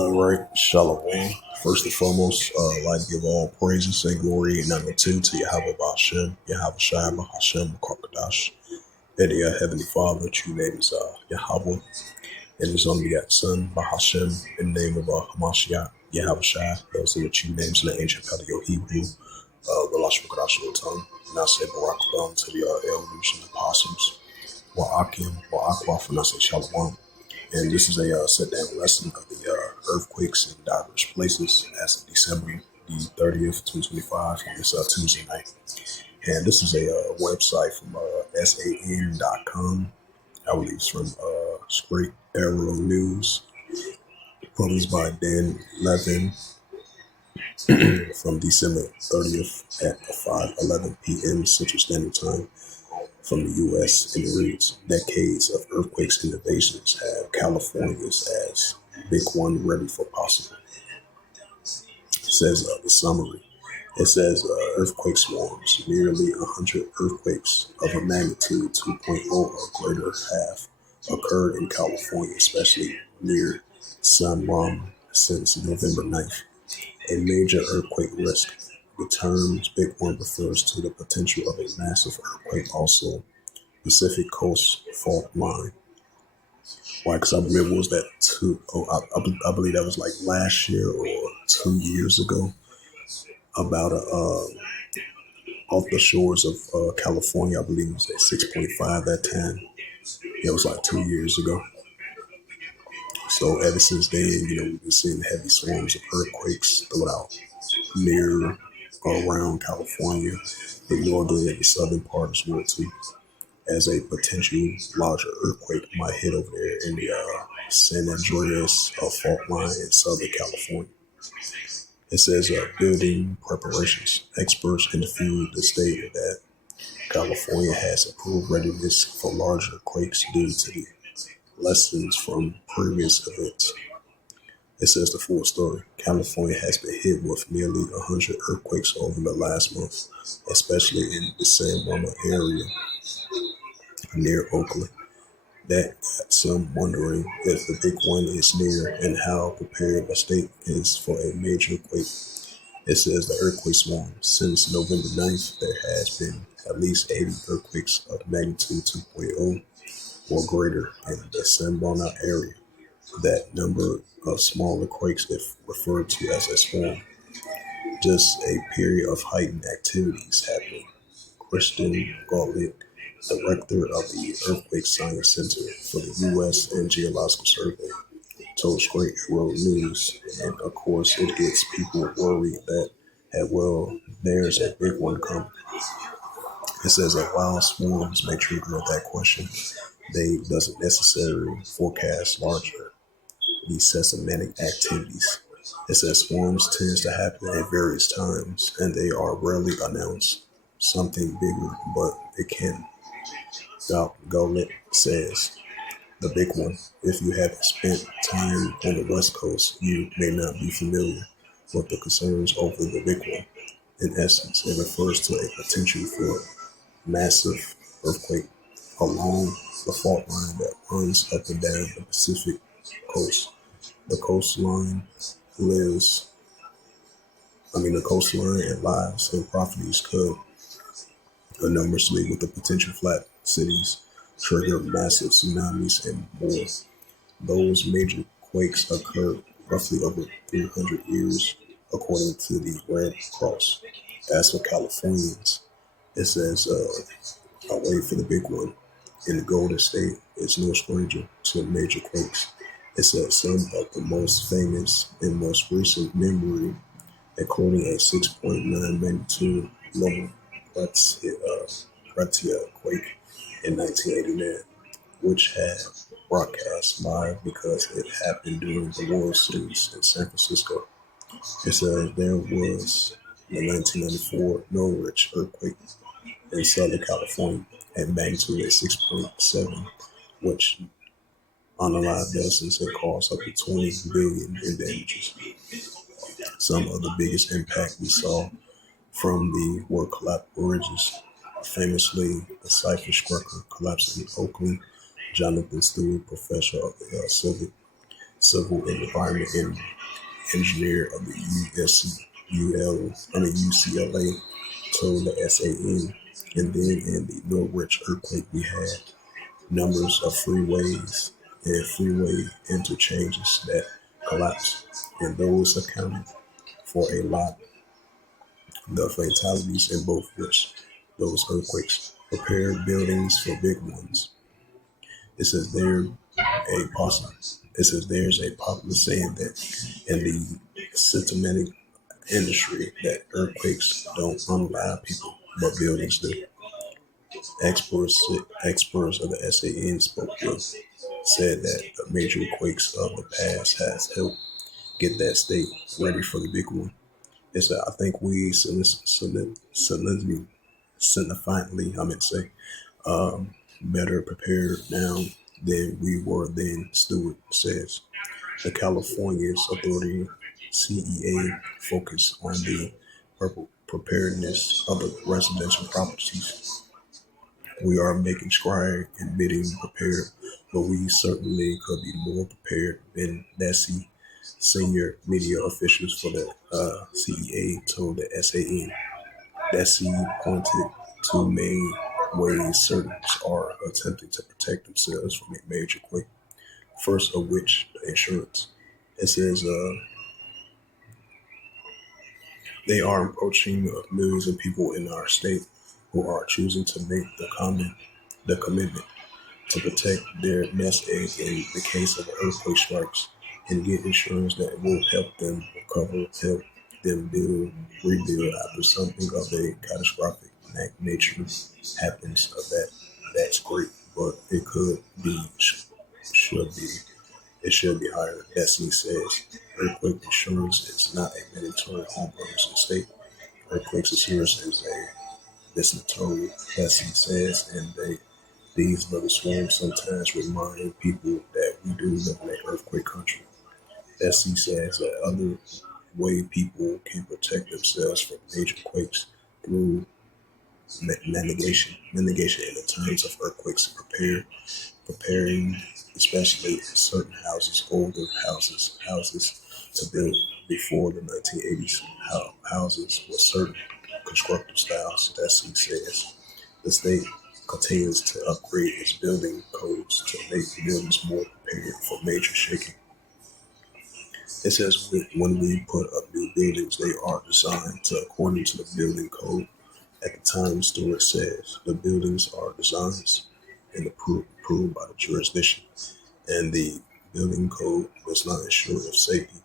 All right, Shalom. First and foremost, I'd like to give all praises and glory and honor to Yahweh Bashem, Yahweh Shai, Bahashem, Kakadash, and your Heavenly Father, true name is Yahweh, and his only begotten Son, Bahashem, in the name of Hamashiach, Yahweh Shai. Those are the true names in the ancient Paleo Hebrew, the Lashon Kodash tongue. And I say Barak Abam to the elders and apostles, Wa'akim, Wa'akwaf, and I say Shalom. And this is a sit-down lesson of the earthquakes in diverse places as of December the 30th, 2025, on this Tuesday night. And this is a website from san.com. I believe it's from Straight Arrow News, published by Dan Levin from December 30th at 5:11 p.m. Central Standard Time from the U.S. and it reads, decades of earthquakes and invasions have California's as big one ready for possible. It says the summary. It says earthquake swarms, nearly 100 earthquakes of a magnitude 2.0 or greater have occurred in California, especially near San Juan since November 9th. A major earthquake risk. The term Big One refers to the potential of a massive earthquake, also Pacific Coast Fault Line. Why? Because I remember, was that I believe that was like last year or 2 years ago, about off the shores of California. I believe it was at 6.5 that time. It was like 2 years ago. So ever since then, we've been seeing heavy swarms of earthquakes throughout near or around California, the northern and the southern part as well too, as a potential larger earthquake might hit over there in the San Andreas fault line in Southern California. It says building preparations. Experts in the field stated that California has improved readiness for larger quakes due to the lessons from previous events. It says the full story. California has been hit with nearly 100 earthquakes over the last month, especially in the San Juan area near Oakland. That got some wondering if the big one is near and how prepared the state is for a major quake. It says the earthquake swarm. Since November 9th, there has been at least 80 earthquakes of magnitude 2.0 or greater in the San Juan area. That number of smaller quakes is referred to as a swarm. Just a period of heightened activities happening. Christian Gauntlet, director of the Earthquake Science Center for the U.S. and Geological Survey, told Straight Arrow News, and of course it gets people worried that, there's a big one coming. It says that while swarms may trigger that question, they doesn't necessarily forecast larger seismic activities. It says swarms tends to happen at various times, and they are rarely announced something bigger, but it can. Gauntlet says, the big one. If you haven't spent time on the West Coast, you may not be familiar with the concerns over the big one. In essence, it refers to a potential for massive earthquake along the fault line that runs up and down the Pacific coast. The coastline and lives and properties could enormously with the potential flat cities, trigger massive tsunamis and more. Those major quakes occurred roughly over 300 years, according to the Red Cross. As for Californians, it says wait for the big one. In the Golden State, it's no stranger to major quakes. It says some of the most famous and most recent memory, including a 6.9 magnitude Loma Prieta quake in 1989, which had broadcast live because it happened during the World Series in San Francisco. It said there was the 1994 Norwich earthquake in Southern California at magnitude at 6.7, which unalived dozens and caused up to 20 billion in damages. Some of the biggest impact we saw from the were collapsed bridges. Famously, the Cypher collapsed in Oakland. Jonathan Stewart, professor of the Civic civil and environment engineer of the UCLA told the SAN. And then in the Norwich earthquake, we had numbers of freeways and freeway interchanges that collapsed, and those accounted for a lot of the fatalities in both which those earthquakes prepared buildings for big ones. It says there a possible. It says there's a popular saying that in the systematic industry that earthquakes don't unalive people, but buildings do. Experts of the SAN spoke with said that the major quakes of the past has helped get that state ready for the big one. It's that I think we significantly, I meant to say, better prepared now than we were then, Stewart says. The California's authority, CEA, focus on the preparedness of the residential properties. We are making stride in being prepared, but we certainly could be more prepared than Nessie. Senior media officials for the CEA told the SAN. Nessie pointed to main ways citizens are attempting to protect themselves from a major quake. First of which, the insurance. It says they are approaching millions of people in our state who are choosing to make the commitment to protect their nest egg in the case of an earthquake strikes and get insurance that will help them recover, help them rebuild after something of a catastrophic nature happens. That's great, but it could be, should be, it should be higher. Destiny says earthquake insurance is not a mandatory homeowners estate. Earthquake insurance is a mandatory, Destiny says, and these little swarms sometimes remind people that we do live in an earthquake country. SC says that other way people can protect themselves from major quakes through mitigation in the times of earthquakes, preparing, especially in certain houses, older houses to build before the 1980s. Houses with certain constructive styles. SC says the state continues to upgrade its building codes to make buildings more prepared for major shaking. It says when we put up new buildings, they are designed to according to the building code. At the time, Stewart says the buildings are designed and approved by the jurisdiction, and the building code does not ensure of safety.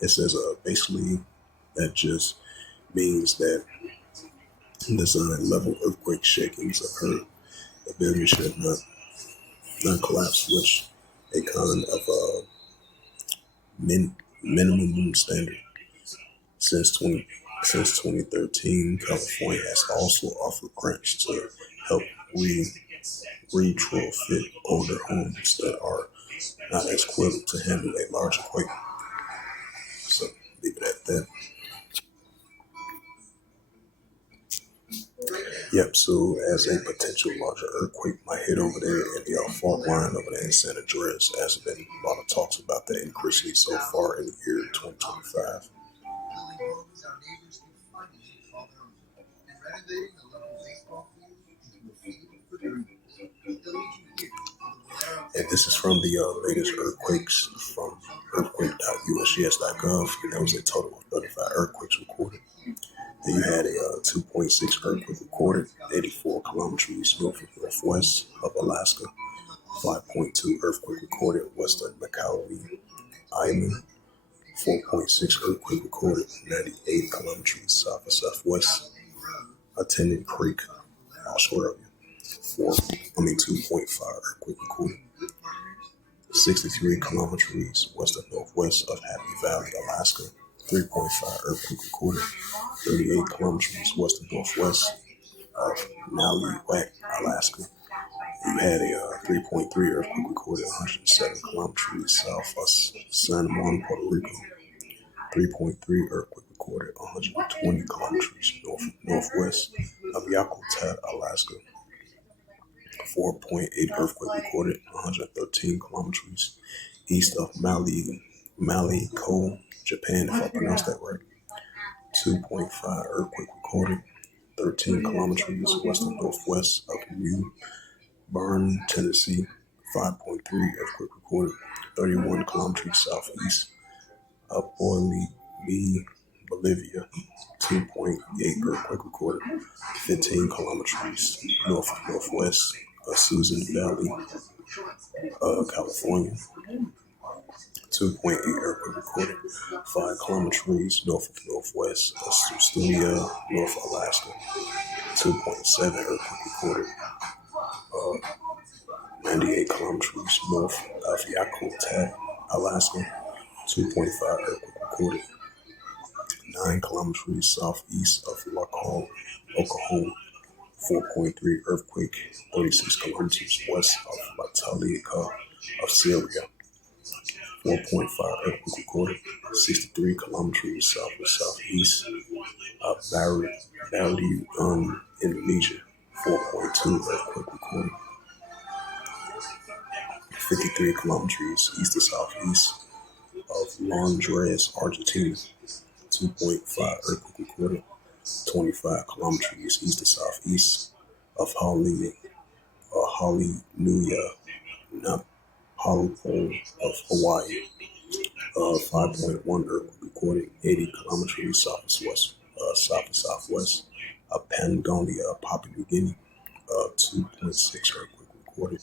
It says basically that just means that design level earthquake shakings occur. The building should not collapse, which a kind of minimum standard. Since 2013, California has also offered grants to help retrofit older homes that are not as equipped to handle a larger quake. So leave it at that. Yep, so as a potential larger earthquake might hit over there in the fault line over there in San Andreas, has been a lot of talks about that increasing so far in the year 2025. And this is from the latest earthquakes from earthquake.usgs.gov. There was a total of 35 earthquakes recorded. And you had a 2.6 earthquake recorded 84 kilometers north of northwest of Alaska. 5.2 earthquake recorded west of Macaulay Island. 4.6 earthquake recorded 98 kilometers south of southwest of Tennant Creek, Australia. 2.5 earthquake recorded 63 kilometers west of northwest of Happy Valley, Alaska. 3.5 earthquake recorded 38 kilometers west of northwest of Naluwak, Alaska. You had a 3.3 earthquake recorded 107 kilometers south of San Juan, Puerto Rico. 3.3 earthquake recorded 120 kilometers northwest of Yakutat, Alaska. 4.8 earthquake recorded 113 kilometers east of Maliko, Japan, if I pronounced that right. 2.5 earthquake recorded. 13 kilometers west of northwest of New Bern, Tennessee. 5.3 earthquake recorded. 31 kilometers southeast of Orly, Bolivia. 2.8 earthquake recorded. 15 kilometers north of northwest of Susan Valley, California. 2.8 earthquake recorded. 5 kilometers north of northwest of Studia, North Alaska. 2.7 earthquake recorded. 98 kilometers north of Yakutat, Alaska. 2.5 earthquake recorded. 9 kilometers southeast of Lacole, Oklahoma. 4.3 earthquake. 36 kilometers west of Latalika of Syria. 4.5 earthquake recorded. 63 kilometers south of southeast of Bali, Indonesia. 4.2 earthquake recorded. 53 kilometers east of southeast of Londres, Argentina. 2.5 earthquake recorded. 25 kilometers east of southeast of Hallelujah, Honolulu of Hawaii. 5.1 earthquake recorded. 80 kilometers south of southwest of Patagonia, Papua New Guinea. 2.6 earthquake recorded.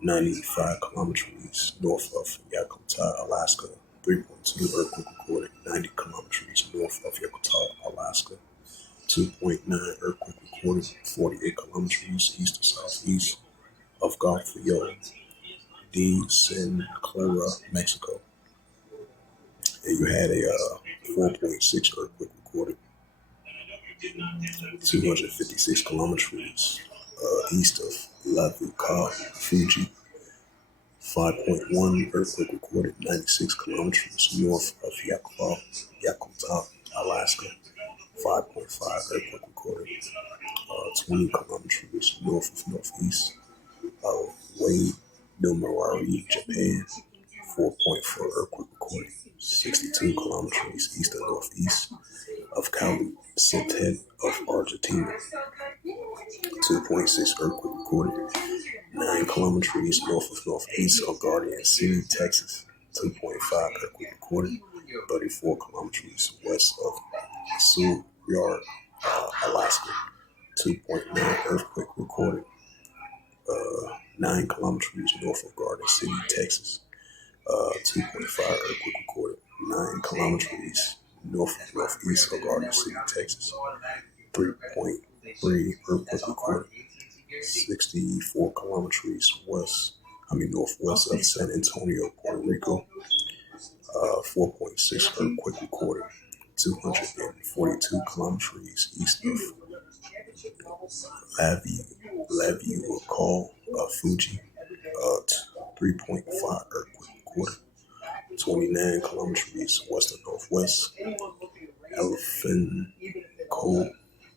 95 kilometers north of Yakutat, Alaska. 3.2 earthquake recorded. 90 kilometers north of Yakutat, Alaska. 2.9 earthquake recorded. 48 kilometers east to southeast of Golfo de San Clara, Mexico. And you had a 4.6 earthquake recorded. 256 kilometers east of Lavuka, Fuji. 5.1 earthquake recorded. 96 kilometers north of Yakutat, Alaska. 5.5 earthquake recorded. 20 kilometers north of northeast of Wade, Nomawari, Japan. 4.4 earthquake recorded. 62 kilometers east of northeast of Cali, Cented of Argentina. 2.6 earthquake recorded. 9 kilometers north of northeast of Guardian City, Texas. 2.5 earthquake recorded. 34 kilometers west of Seward, Alaska. 2.9 earthquake recorded. 9 kilometers north of Garden City, Texas. 2.5 earthquake recorded. 9 kilometers north of northeast of Garden City, Texas. 3.3 earthquake recorded. 64 kilometers northwest of San Antonio, Puerto Rico. 4.6 earthquake recorded. 242 kilometers east of Lavuka, Fuji. 3.5 earthquake recorded. 29 kilometers west of northwest Elephant Cove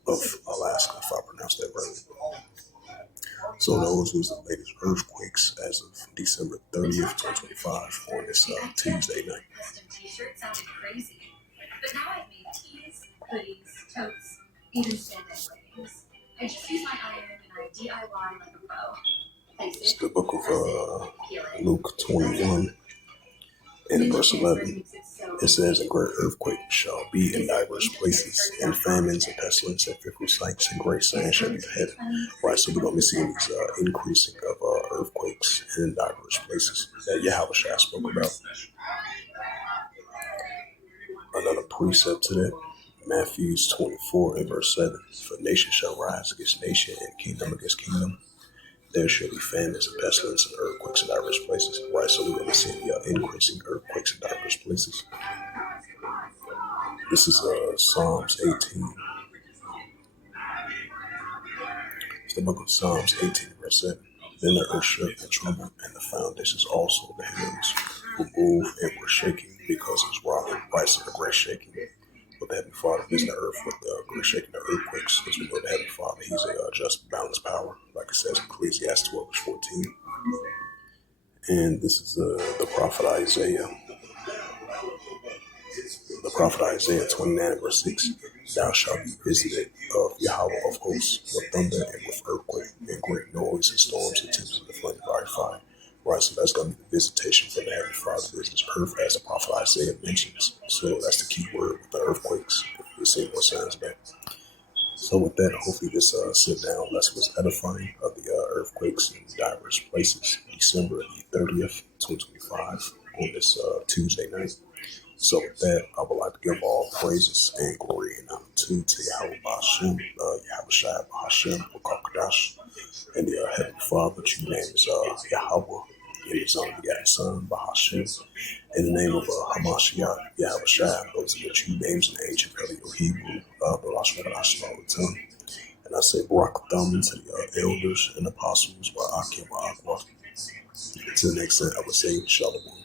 of Alaska, if I pronounced that right. So those was the latest earthquakes as of December 30th, 2025 on this Tuesday night. Sounded crazy. But now I've made tees, hoodies, totes, even stand-up leggings. I just use my iron and I DIY like a pro. It's the book of Luke 21 and verse 11. It says, "A great earthquake shall be in diverse places, and famines and pestilence and fearful sights and great signs shall be ahead." Right, so we're going to be seeing these increasing of earthquakes in diverse places that Yahushua spoke about. Another precept to that, Matthew 24 and verse 7. "For nation shall rise against nation, and kingdom against kingdom. There shall be famines and pestilence and earthquakes in diverse places." Right, so we're going to be seeing increasing earthquakes in diverse places. This is Psalms 18. It's the book of Psalms 18, verse 7. "Then the earth shook and trembled, and the foundations also of the heavens were moved and were shaking because it's rocking." Right, so the great shaking with the Heavenly Father is the earth with the great shaking the earthquakes, because we know the Heavenly Father, He's a just balanced power, like it says in Ecclesiastes 12, verse 14. And this is the prophet Isaiah. The prophet Isaiah 29 verse 6. Thou shalt be visited of Yahweh of hosts with thunder and with earthquake and great noise and storms and tempests of the flame of fire. Right, so that's going to be the visitation for the Heavenly Father visits earth, as the prophet Isaiah mentions. So that's the key word with the earthquakes. We'll see what signs back. So with that, hopefully this sit down lesson was edifying of the earthquakes in diverse places. December the 30th, 2025, on this Tuesday night. So with that, I would like to give all praises and glory and honor to Yahweh Hashem, Yahweh Shai Hashem, Wakakadash, and the Heavenly Father, true name is Yahweh, and His only begotten Son, Bahashem, in the name of Hamashiach, Yahweh Shai. Those are the true names in the ancient Paleo Hebrew, the Lashon all the time. And I say Barak Thumb to the elders and apostles, Wa'akim Wa'akwa. Until next time, I would say Shalom.